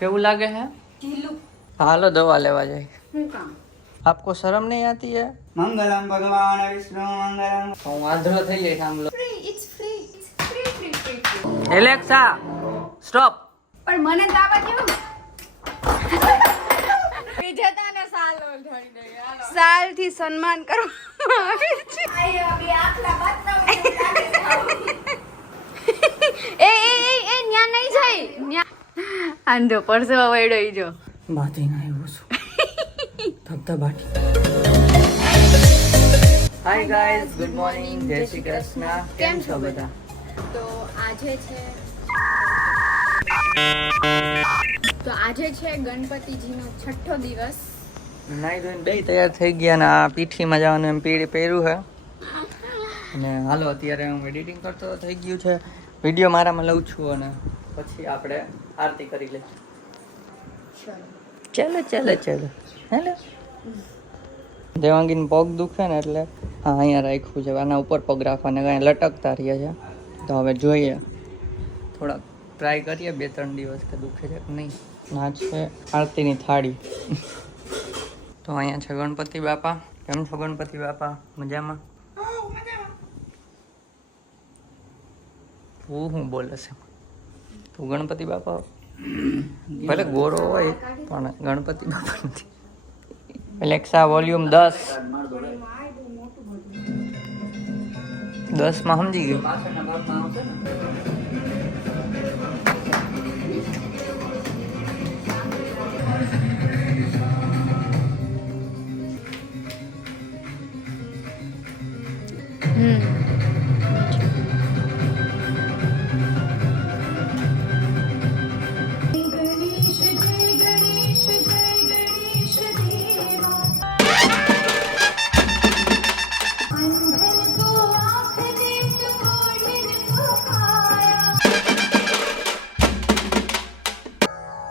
કેવું લાગે है हालो दवा लेवा जाए आपको शर्म नहीं आती है मंगलम भगवान विष्णु मंगलम હું આંધળો થઈ જઈશ આમ લો It's free. એલેક્સા સ્ટોપ પણ મને તો આવા કેવું વિજેતાને સાલ ઓઢાડી દે હાલો સાલથી સન્માન કરવામાં આવે છે આયો બે આખલા બતાવ એ ન્યા નહીં જાય ન્યા આંધો પરસેવા વળ્યો ઈ જો બાથી ના આવ્યો છું ધબધબાટી હાય ગાઈઝ ગુડ મોર્નિંગ જય શ્રી કૃષ્ણ કેમ છો બધા તો આજે છે ગણપતિજીનો છઠ્ઠો દિવસ નાઈ ધોઈને બે તૈયાર થઈ ગયા ને આ પીઠીમાં જવાનું એમ પીળી પહેર્યું છે અને હાલો અત્યારે હું એડિટિંગ કરતો થઈ ગયું છે વિડીયો મારામાં લઉં છું અને પછી આપણે આરતી કરી લઈશું ચલો હેલો દેવાંગીને પગ દુખે ને એટલે હા અહીંયા રાખ્યું છે આના ઉપર પગ રાખવાને કાંઈ લટકતા રહ્યા છે તો હવે જોઈએ થોડાક ટ્રાય કરીએ 2-3 દિવસ કે દુખે છે કે નહીં આ છે આરતીની થાળી તો અહીંયા છે ગણપતિ બાપા કેમ છો ગણપતિ બાપા મજામાં હું બોલે છે તું ગણપતિ બાપા ભલે ગોરો હોય પણ ગણપતિ બાપા નથી એલેક્સા વોલ્યુમ 10 માં સમજી ગયો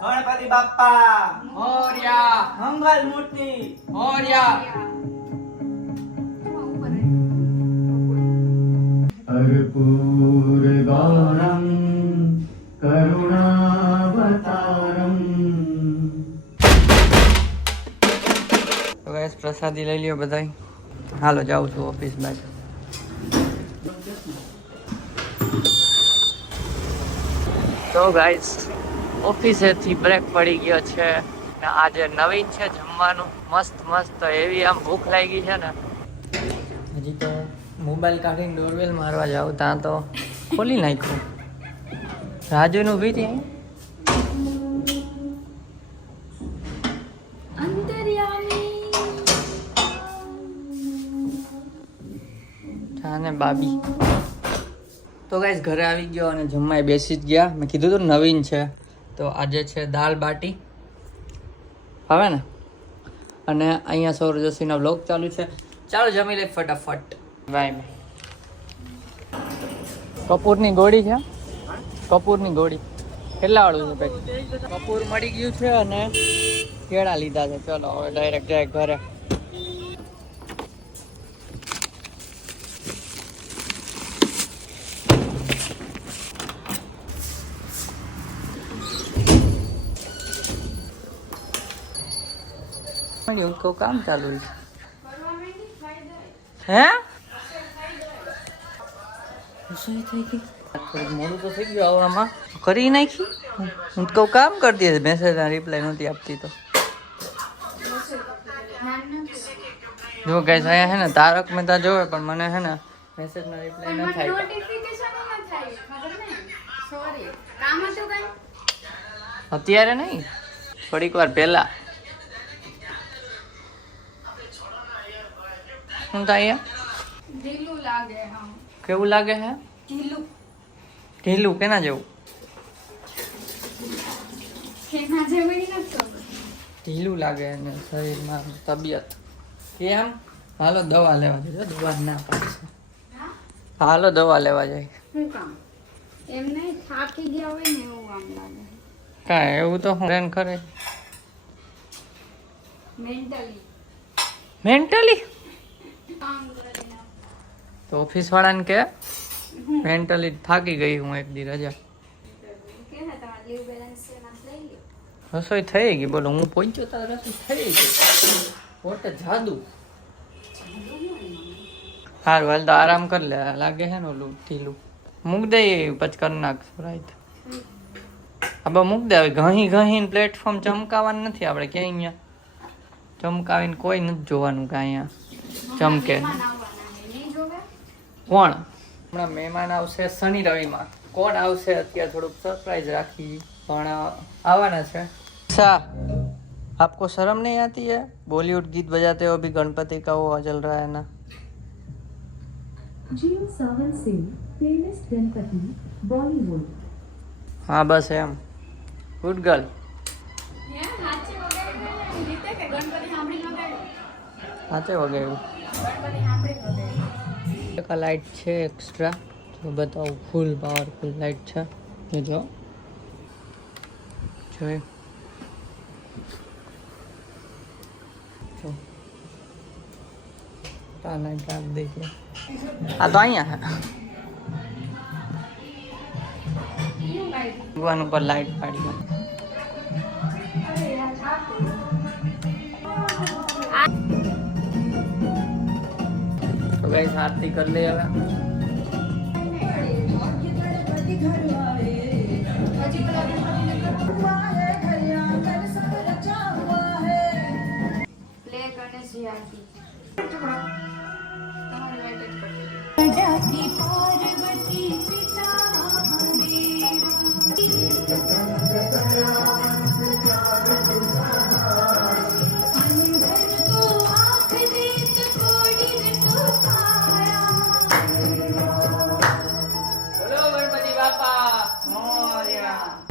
गणपति बाप्पा મોર્યા मंगल मूर्ति મોર્યા कर्पूरगौरं करुणावतारं તો ગાઈસ પ્રસાદી લઈ લ્યો બધાય હાલો જાઉં છું ઓફિસ બાજુ તો ગાઈસ ઓફિસેથી બ્રેક પડી ગયો છે ને આજે નવીન છે જમવાનું મસ્ત એવી આમ ભૂખ લાગી છે ને હજી તો મોબાઈલ કાઢીને ડોરબેલ મારવા જાઉં ત્યાં તો ખોલી નાખ્યું રાજુનું ભી ત્યાં અને બાબી તો ગાઈસ ઘરે આવી ગયો અને જમવાય બેસી જ ગયા મેં કીધું તો નવીન છે તો આજે છે દાલ બાટી હવે ને અને અહીંયા સૌર જોશીનો વ્લોગ ચાલુ છે ચાલો જમી લે ફટાફટ બાય કપૂરની ગોળી છે કપૂરની ગોળી કેટલા વાળું છે પેક કપૂર મળી ગયું છે અને કેળા લીધા છે ચલો હવે ડાયરેક્ટ જાય ઘરે उनको काम चालू है मोड़ू तो થઈ ગયું આવવામાં કરી નાખી ઉनको काम कर दिए मैसेज रिप्लाई नहोती આપતી તો જો ગાઈસ આયા હે ને તારક મહેતા જોવે પણ મને હે ને મેસેજ નો રિપ્લાય ન થાય નોટિફિકેશન ન થાય ખબર ને સોરી કામ હતું કઈ અત્યારે નહીં થોડીક વાર પહેલા શું થાય ઢીલું લાગે હા કેવું લાગે હે ઢીલું કેના જેવું કેના જેવું નથી ખબર ઢીલું લાગે અને શરીરમાં તબિયત કેમ હાલો દવા લેવા જાય દવા ના પાડશે હાલો દવા લેવા જાય શું કામ એમ નહીં થાકી ગયા હોય ને એવું આમ લાગે કાંઈ એવું તો હું કરે મેન્ટલી કામ કરીને તો ઓફિસ વાળાને કે મેન્ટલી થાકી ગઈ હું એક દી રજા કે હા તમારા લીવ બેલેન્સ છે ના લઈ લ્યો રસોઈ થઈ ગઈ બોલો, હું પહોંચ્યો તો રસોઈ થઈ ગઈ. વોટ જાદુ. હારું હાલ તો આરામ કરી લે, લાગે છે ને ઓલું ઢીલું. મૂક દે પછી કરી નાખશું રાઈત. હવે મૂક દે. હવે ઘહીને પ્લેટફોર્મ ચમકાવવાનું નથી આપણે ક્યાંય. અહીંયા ચમકાવીને કોઈ નથી જોવાનું કે અહીંયા ચમકે. કોણ હમણાં મહેમાન આવશે શનિ રવિમાં? કોણ આવશે અત્યારે થોડુંક સરપ્રાઈઝ રાખી, પણ આવવાના છે. अच्छा, आपको शर्म नहीं आती है? बॉलीवुड गीत बजाते हो अभी गणपति का वो चल रहा है ना. जियो सावन से प्लेलिस्ट गणपति बॉलीवुड. हाँ बस एम गुड गर्ल. હાથે વગાડ્યું. એક લાઇટ છે એક્સ્ટ્રા, જો બતાવું. ફૂલ પાવરફુલ લાઇટ છે એ જો જોઈ. આ લાઇટ રાખી દઈએ. આ તો અહીંયા ભગવાન ઉપર લાઇટ પાડી. તો ગાઈસ આરતી કરી લે હવે. પ્લે ગણેશજી આરતી.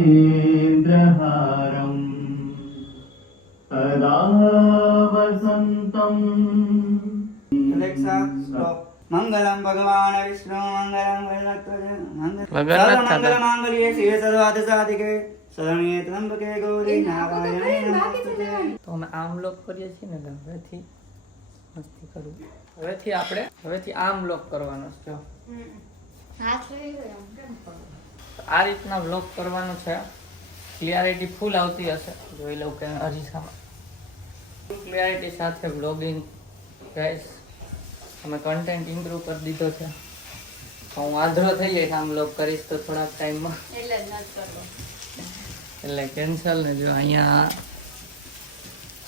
इंद्रहारं सदा वसन्तं. Alexa, stop. मंगलम भगवान विष्णु मंगलम मंगल मांगल्ये शिवे सर्वार्थ साधिके शरण्ये त्र्यंबके गौरी नारायणे नमोस्तुते. તો અમે આમ લોક કરીએ છીએ ને, હવેથી મસ્તી કરું. હવેથી આમ લોક કરવાનો છે. આ રીતના વ્લોગ કરવાનો છે. ક્લિયરિટી ફૂલ આવતી હશે, જોઈ લઉં કે અરીસામાં. ક્લિયરિટી સાથે વ્લોગિંગ ગાઈસ અમે કન્ટેન્ટ ઇમ્પ્રૂવ કરી દીધો છે. હું આધળો થઈ જઈશ આમ વ્લોગ કરીશ તો થોડાક ટાઈમમાં, એટલે કેન્સલ ને. જો અહીંયા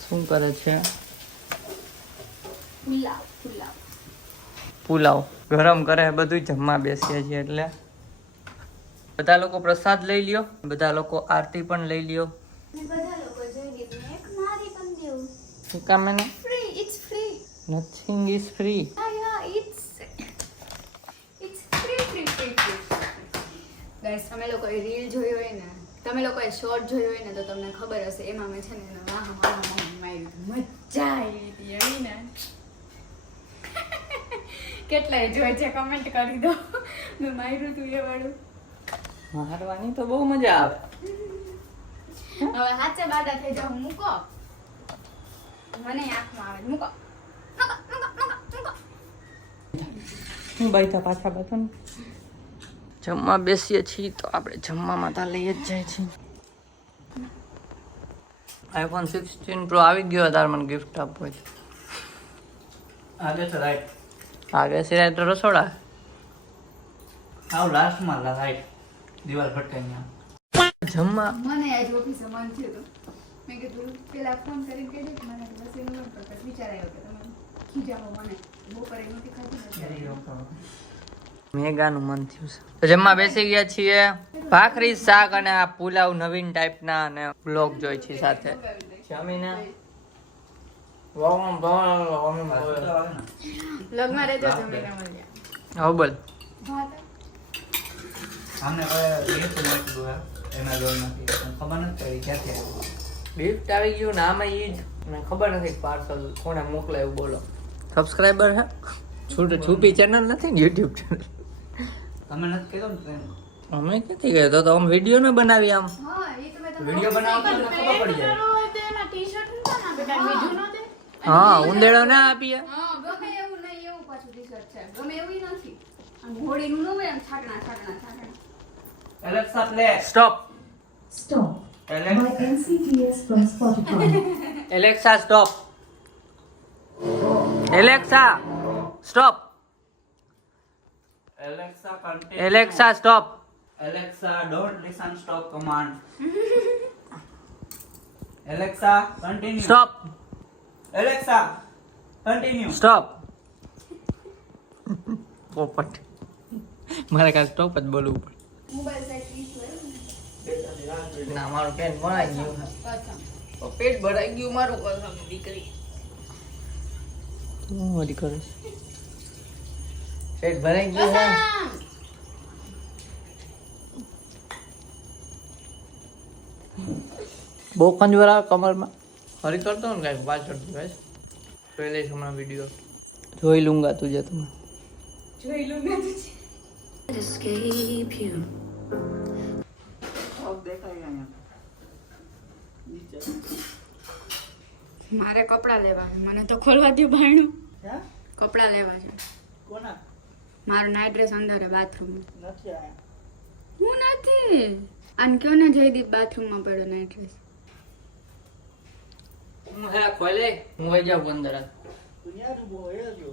શું કરે છે? પુલાવ ગરમ કરે, બધું જમવા બેસીએ છીએ એટલે બધા લોકો પ્રસાદ લઈ લ્યો, બધા લોકો આરતી પણ લઈ લ્યો. શું કામ એને? Nothing is free. ગાઈસ તમે લોકોએ રીલ જોઈ હોય ને, તમે લોકોએ શોર્ટ જોઈ હોય ને, તો તમને ખબર હશે એમાં મેં છે ને મજા આવી હતી એવી ને. કેટલાય જોઈ છે કમેન્ટ કરી દો મેં માર્યું તું એ વાળું. મારવાની તો બહુ મજા આવે. હવે હાથે બાડા થઈ જાવ. મૂકો, મને આંખમાં આવે. મૂકો. હું બાઈતા પાછા બાતો ને. જમવા બેસીએ છીએ તો આપણે જમવામાં તો લઈ જ જાય છે. iPhone 16 Pro આવી ગયો. તાર મને ગિફ્ટ આપવો છે. आगे से राइट. આગે સિવાય તો રસોડા. आओ लास्ट में राइट. दीवार फट गई यहाँ. જમવા મને આજ ઓફિસે મન થયું હતું. મેં કીધું પેલા ફોન કરીને કહી દે કે મને બસ એનું મન કરતા વિચાર આવ્યો કે તમે ખીજાવો મને. બપોરે નહોતી ખાધી. મેગાનું મન થયું છે. તો જમવા બેસી ગયા છીએ. ભાખરી, શાક અને આ પુલાવ નવીન ટાઈપના, અને બ્લોગ જોઈ છે સાથે. જમીને લગમાં રહેજો જમીને મળ્યા. હવે બોલ. ભાત हमने गिफ्ट मोकल्યું है Amazon માંથી. ખબર નથી ક્યાંથી આવ્યું. ગિફ્ટ આવી ગયું ને આમાં ઈ જ મને ખબર નથી પાર્સલ કોણે મોકલાયું. બોલો. સબસ્ક્રાઇબર હે? છુપી ચેનલ નથી ને YouTube ચેનલ. તમે નથી કીધું ને પ્રેમ. અમે ક્યાંથી ગયો તો આમ વિડીયો ન બનાવી આમ. હા એ તો મેં તમને વિડિયો બનાવો તો ખબર પડી જાય. એમાં ટી-શર્ટ નતા ના બેટા બીજું નહોતે. હા ઉંદેડો ના આપીએ. હા ગમે એવું નહીં, એવું પાછું ટી-શર્ટ છે. ગમે એવું નથી. આમ હોળીનું ન હોય આમ છાટણા. Alexa play. Stop. Stop. by NCTS from Spotify. Alexa stop. Alexa stop. Alexa, continue. Alexa stop. Alexa, don't listen. Stop command. Alexa, continue. Stop. Alexa, continue. Stop. પોપટ. મારે કાલ સ્ટોપ જ બોલવું પડે. મોબાઈલ સાઈડ ઈશ્યુ આવ્યો ના મારું pen ભરાઈ ગયું ને કથમ તો પેટ ભરાઈ ગયું મારું કસમ દીકરી શું વળી કરે છે? પેટ ભરાઈ ગયું હે. બહુ કંજવર આવે કમરમાં. હરી કરતો ને ગાઈસ પાછળથી ગાઈસ જોઈ લઈશ હમણાં વિડીયો જોઈ લૂંગા તુજે તમે. જોઈ લો મેં Escape you. अब देखा ही અહીંયા. નીચે. મારે કપડાં લેવા મને તો ખોલવા દો ભાણું હે? કપડાં લેવા છે કોના? મારો નાઈટ ડ્રેસ અંદર બાથરૂમમાં નથી આયા. હું નથી આને કયો ને જયદીપ બાથરૂમમાં પડ્યો નાઈટ ડ્રેસ હું હે ખોલે હું વઈ જાઉં અંદર. દુનિયા નું બહુ એ જો.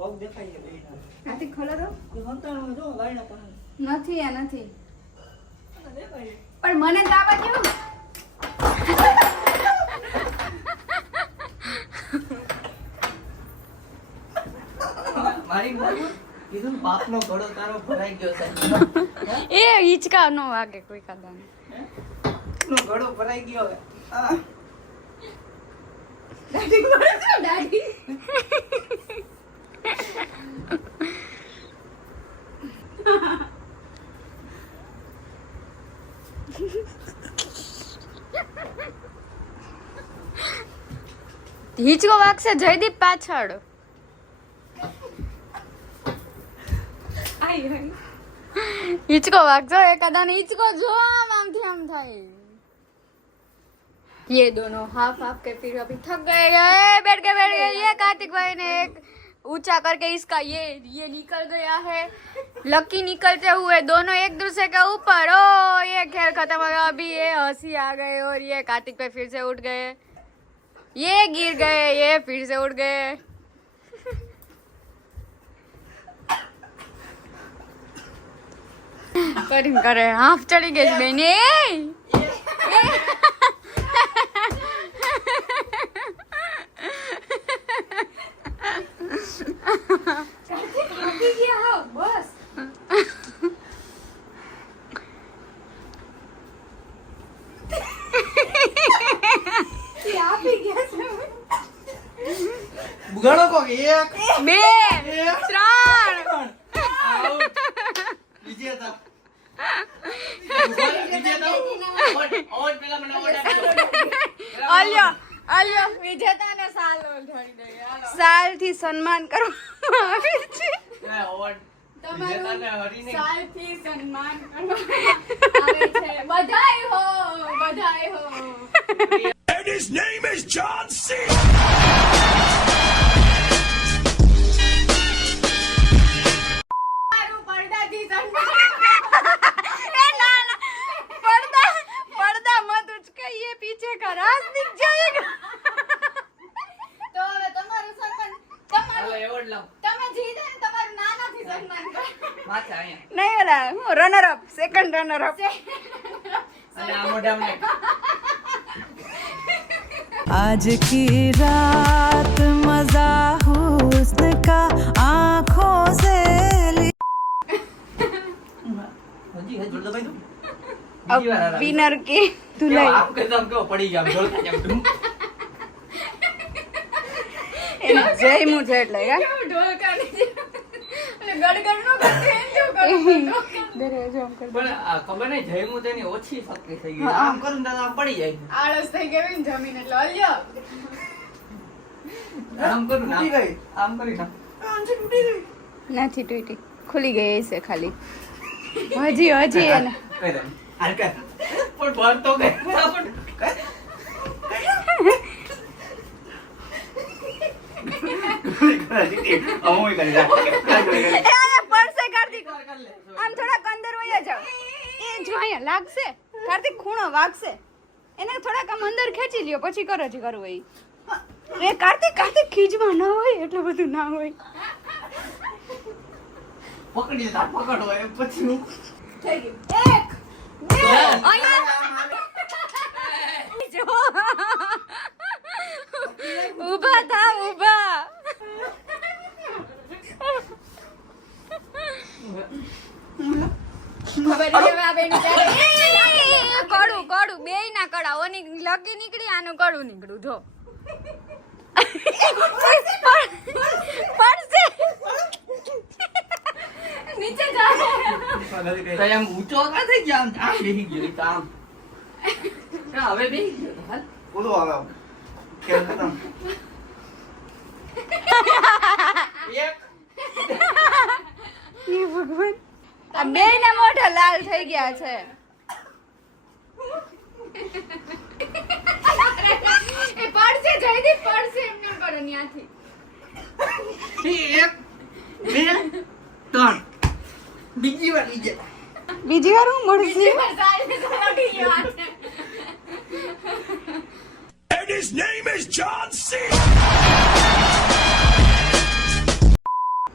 પગ દેખાય છે બેયના. નથી ખોલો તો તું સંતાણું જો ગાયના પાસે. નથી આ નથી દેખાય. પણ મને જ આવવા દો મારી મારું કીધું બાપનો ઘોડો તારો ભરાઈ ગયો છે. એ હિચકા નો વાગે કોઈ કાદાને નો ઘડો ભરાઈ ગયો હવે. આ દાઢી કરે છે દાઢી હિચકો વાગશે જયદીપ પાછળ હિચકો વાગજો એકાદાને હિચકો જો આમથી આમ થાય ये दोनों हाफ हाफ के फिर अभी थक गए बैठ गए ये कार्तिक भाई ने एक ऊंचा करके इसका ये निकल गया है लकी निकलते हुए दोनों एक दूसरे के ऊपर ओ ये खेल खत्म हो गया अभी ये हंसी आ गए और ये कार्तिक भाई फिर से उठ गए ये गिर गए ये फिर से उठ गए करीम करे हाफ चढ़ी गई बहने બુગાડો કો એક બે ત્રણ આઉટ વિજેતા અલ્યો અલ્યો વિજેતાને સાલ ઢળી દઈએ હાલો સાલથી સન્માન કરવામાં આવે છે તમારું સાલથી સન્માન કરવામાં આવે છે બધાય હો And his name is John C. મારું પડદાથી સન્માન એ ના ના પડદા મત ઉચકાइए पीछे का राज दिख जाएगा તો હવે તમારું સન્માન તમારું એવોર્ડ લાવ તમે જીતે ને તમારું નાનાથી સન્માન કરો માથે અહીંયા નહીં ઓલા runner up second runner up અને આ મોઢામાં आज की रात मजा हुस्न का आँखों से હજી જોડતો ભાઈ તું अब विनर की धुलाई આપ કદમ કેવો પડી ગયા જોડતા જેમ તું એને જય મુ છે એટલે ઢોલ કાઢી ગડગડ નો કરતે જો કરો દરે જો આમ કર પણ આ ખબર નહીં જયમુ તેની ઓછી શક્તિ થઈ ગઈ આમ કરું તો આમ પડી જાય આળસ થઈ ગઈ ને જમીન એટલે અલ્યો આમ કરું ને તૂટી ગઈ. આમ કરી ના નથી તૂટી ખુલી ગઈ છે ખાલી હજી એને કઈ દે હાલ કર પણ ભર તો ગઈ પણ અમોય કરી જા એ આયા પડશે કાર્તિક આમ થોડા અંદર વયા જાવ એ જો અહીંયા લાગશે કાર્તિક ખૂણો વાગશે એને થોડાક આમ અંદર ખેંચી લ્યો પછી કરો જે કરવું હોય એ કાર્તિક ખીજમાં ના હોય એટલું બધું ના હોય પકડી તા પકડો એ પછી હું થઈ ગયું એક બે અહીંયા જો ઊભા થા ઊભા કડું બે ના કડા ઓની લકી નીકળી આનું કડું નીકળ્યું જો પડશે નીચે જા આમ ઊંચો ના થઈ ગયા આમ બેહી ગયો તો આમ હવે બેસી ગયો હાલ બોલો આવે ખેલ ખતમ એક હે ભગવાન આ બે ના મોઢા લાલ થઈ ગયા છે એ પડશે જયદીપ પડશે એમને કરો ન્યાથી એક બે ત્રણ બીજી વાર લીજે બીજી વાર હું મળશે And his name is John C.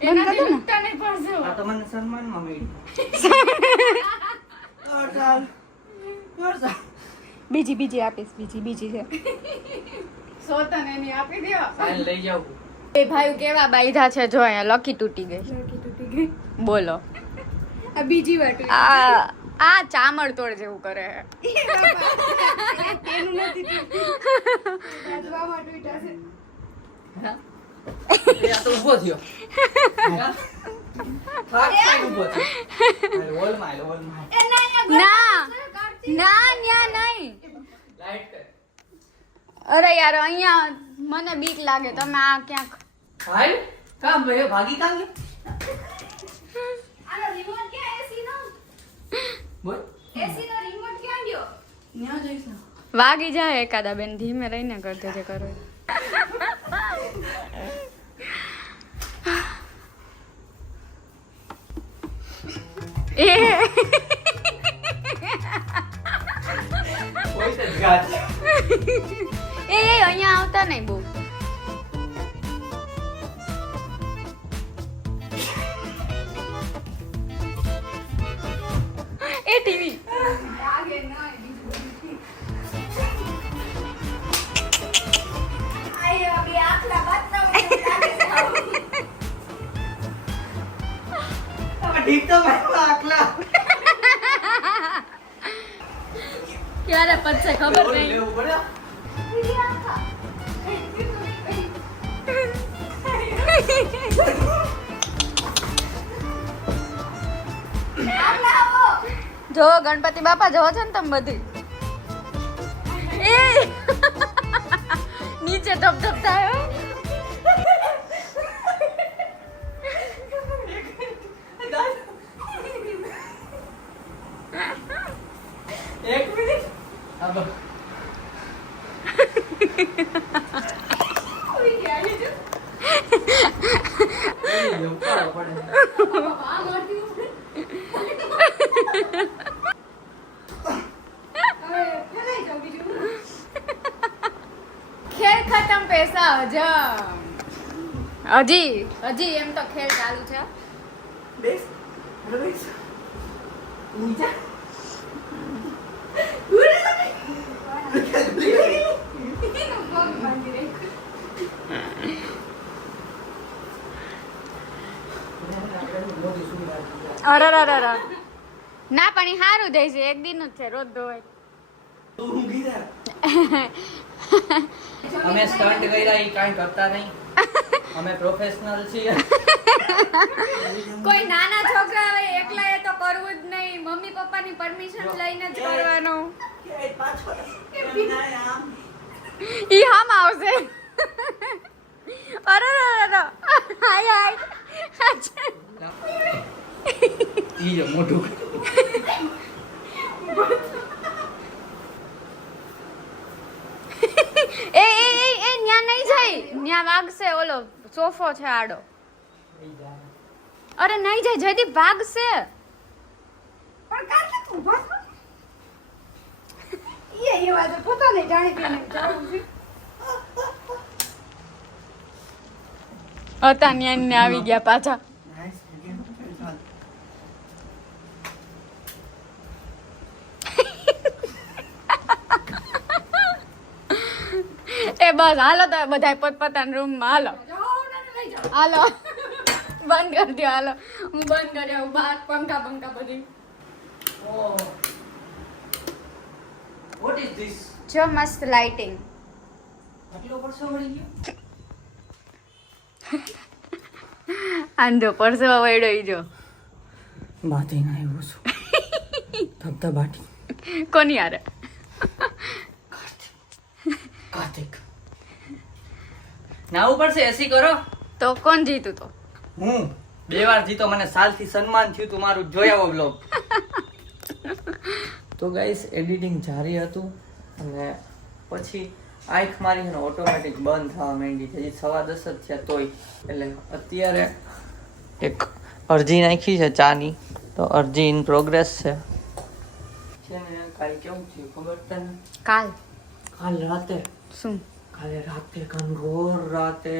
એનાથી નુકતા નહીં પડશે આ તો મને સન્માનમાં મળી બીજી આપીશ બીજી છે સોતન એની આપી દો સાઈન લઈ જાવ એ ભાઈ કેવા બાયધા છે જો અહીંયા લકી તૂટી ગઈ બોલો આ બીજી વાર આ ચામડ તોડ જેવું કરે એનું નથી રાજવામાં તૂટ્યા છે આ તો ઊભો થયો થાક ખાઈને ઊભો થયો વોલમાં ના ન્યા નહીં લાઈટ કર અરે યાર અહીંયા મને બીક લાગે તમે આ ક્યાંક હાલ કામ ભાઈ ભાગી કામ લે આનો રિમોટ ક્યાં એસી નો બોલ એસી નો રિમોટ ક્યાં ગયો ન્યા જઈશ ને વાગી જાય એકાદા બેન ધીમે રહીને કરતો જે કરો એ કોઈ તો ગાજ એ અહીંયા આવતા નહીં બહુ એ ટીવી ઠીક તો ભાઈ આકલા ક્યારે પતશે ખબર નહીં લેવું પડે જો ગણપતિ બાપા જો છે ને તમે બધી એ નીચે ધપ ધપ થાય એક મિનિટ अब ખેલ ખતમ પૈસા હજી એમ તો ખેલ ચાલુ છે બેસ બેસ ઊંચા અરે ના પણ ઈ સારું જાય છે એક દિન જ છે રોજ ધોવાય તું ઊંઘી જા અમે સ્ટન્ટ કર્યા ઈ કાંઈ કરતા નહીં અમે પ્રોફેશનલ છીએ કોઈ નાના છોકરા હોય એકલા એ તો કરવું જ નહીં મમ્મી પપ્પાની પરમિશન લઈને જ કરવાનું કે પાછો આમ ઈ હામ આવશે અરે હાય ઈ જો મોટું એ ન્યા નહીં જાય ન્યા વાગશે ઓલો સોફો છે આડો અરે નહીં જાય જયદીપ વાગશે પણ કાલે ઊભા થો એ વાત પોતાને જાણી પીને જાવું છે હતા ન્યાને આવી ગયા પાછા એ બસ હાલો તો બધા પોતપોતાના રૂમમાં હાલો બંધ કરી દો હાલો હું બંધ કરી આવું બહાર પંખા બધી વોટ ઇઝ ધીસ? જો મસ્ત લાઇટિંગ આટલો પરસો વળી ગયો? આંધો પરસેવા વળ્યો ઈ જો બાથી ના આવ્યો છું ધબધબાટી કોની યાર કાર્તિક નાવું પડશે એસી કરો તો કોણ જીતું તો હું 2 વાર જીતો મને સાલથી સન્માન થયું તું મારું જોઈ આવો બ્લોગ તો ગાઈસ એડિટિંગ જારી હતું અને પછી આંખ મારી અને ઓટોમેટિક બંધ થવા માંડી છે 10:15 જ થયા તોય એટલે અત્યારે એક અરજી નાખી છે ચાની તો અરજી ઇન પ્રોગ્રેસ છે ને કાલ કેવું થયું ખબર તને કાલ રાતે શું કાલે રાતે ઘનઘોર રાતે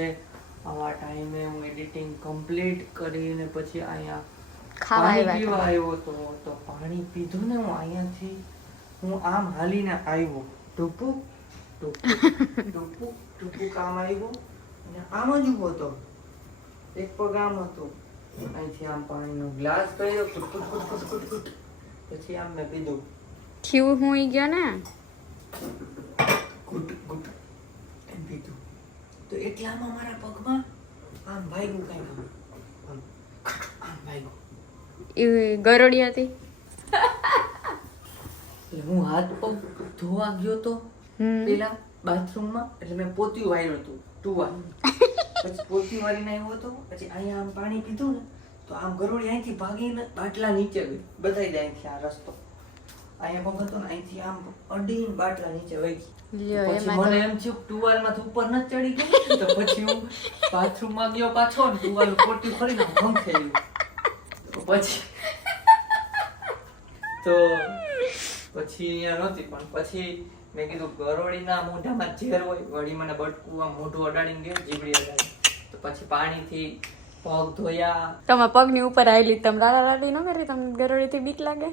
આવા ટાઈમે હું એડિટિંગ કમ્પ્લીટ કરીને પછી અહીંયા ખાવા પાણી પીવા આવ્યા આવ્યો તો પાણી પીધું ને હું અહીંયાથી હું આમ હાલીને આવ્યો ટૂપુક કામ આવ્યો અને આમ જ ઊભો હતો એક પગ આમ હતો અહીંથી આમ પાણીનો ગ્લાસ કર્યો કુટ પછી આમ મેં પીધું થયું હું ઈ ગયો ને ગુટ એમ પીધું તો એટલામાં મારા પગમાં આમ ભાગ્યું કઈ આમ ભાગ્યું એ ગરોડી હતી એટલે હું હાથ પગ ધોવા ગયો તો પેલા બાથરૂમમાં એટલે મેં પોત્યું વાળ્યું હતું ટુવાલ પછી પોત્યું વાળીને આવ્યો હતો પછી અહીંયા આમ પાણી પીધું ને તો આમ ગરોળી અહીંથી ભાગીને બાટલા નીચે ગઈ બતાવી દે અહીંથી આ રસ્તો અહીંયા પગ હતો ને અહીંથી આમ અડીને બાટલા નીચે વહી લ્યો, પછી એમાં મને એમ થયું ટુવાલમાંથી ઉપર ન ચડી ગઈ તો પછી હું બાથરૂમમાં ગયો પાછો ને ટુવાલ પોટી ફરીને ભંગ થઈ ગયું પછી તો પછી અહીંયા નહોતી પણ પછી મેં કીધું ગરોળીના મોઢામાં ઝેર હોય વળી મને બટકું આમ મોઢું અડાડીને ગયો જીબડી અડાડી તો પછી પાણીથી પગ ધોયા તમે પગની ઉપર આવેલી તમે રાડી ન કરી તમને ગરોડીથી બીક લાગે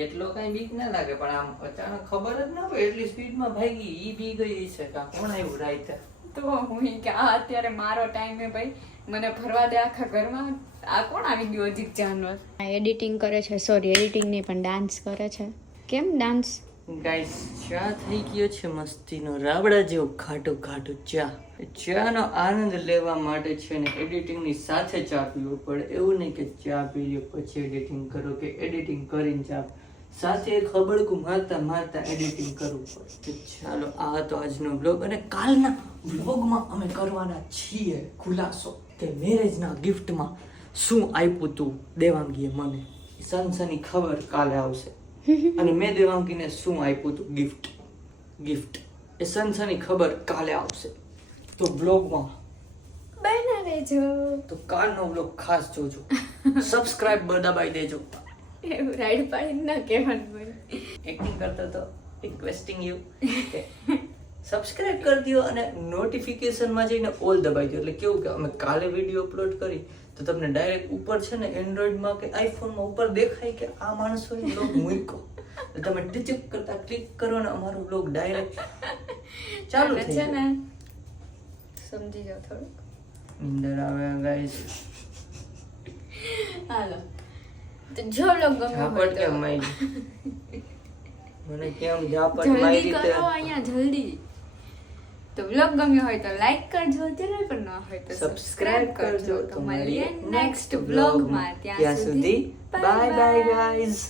એટલો કઈ બીક ના લાગે પણ આમ અચાનક ખબર જ ના હોય એટલી સ્પીડમાં ભાગી ઈ બી ગઈ છે કે કોણ આવ્યું રાઈતે તો હું કે આ અત્યારે મારો ટાઈમ હે ભાઈ મને ફરવા દે આખા ઘરમાં આ કોણ આવી ગયું અજીત જાનવર એડિટિંગ કરે છે સોરી એડિટિંગ નહીં પણ ડાન્સ કરે છે કેમ ડાન્સ ગાઈસ ચા થઈ ગયો છે મસ્તીનો રાબડા જેવો ઘાટો ચાનો આનંદ લેવા માટે છે ને એડિટિંગની સાથે ચા પીવો પડે એવું નહીં કે ચા પી લ્યો પછી એડિટિંગ કરો કે એડિટિંગ કરીને ચા સાથે ખબડકું મારતા એડિટિંગ કરવું પડે ચાલો આ હતો આજનો બ્લોગ અને કાલના બ્લોગમાં અમે કરવાના છીએ ખુલાસો કે મેરેજના ગિફ્ટમાં શું આપ્યું તું દેવાંગીએ મને સનસની ખબર કાલે આવશે અને મેં દેવાંગીને શું આપ્યું તું ગિફ્ટ એ સનસની ખબર કાલે આવશે તો બ્લોગમાં બના રહેજો તો કાલનો બ્લોગ ખાસ જોજો સબસ્ક્રાઇબ દબાઈ દેજો એવું રાઈડ પાડી ના કહેવાનું હોય એક્ટિંગ કરતો તો રિક્વેસ્ટિંગ યુ સબસ્ક્રાઇબ કરી દો અને નોટિફિકેશનમાં જઈને ઓલ દબાઈ દો એટલે કેવું કે અમે કાલે વિડીયો અપલોડ કરી તો તમને ડાયરેક્ટ ઉપર છે ને એન્ડ્રોઈડમાં કે આઈફોનમાં ઉપર દેખાય કે આ માણસોએ બ્લોગ મૂક્યો તો તમે ટીચક કરતા ક્લિક કરો ને અમારો બ્લોગ ડાયરેક્ટ ચાલુ થઈ છે જાય ને સમજી જાઓ થોડુંક નીંદર આવે ગાઈસ હાલો તો જો બ્લોગ ગમ્યો હોય ઝાપટ તો કેમ મારી મને કેમ ઝાપટ જલ્દી મારી કરો તે અહીંયા જલ્દી તો બ્લોગ ગમ્યો હોય તો લાઈક કરજો ચેનલ પર ન હોય તો સબસ્ક્રાઇબ કરજો તો મળીએ નેક્સ્ટ બ્લોગમાં ત્યાં સુધી બાય બાય ગાઈઝ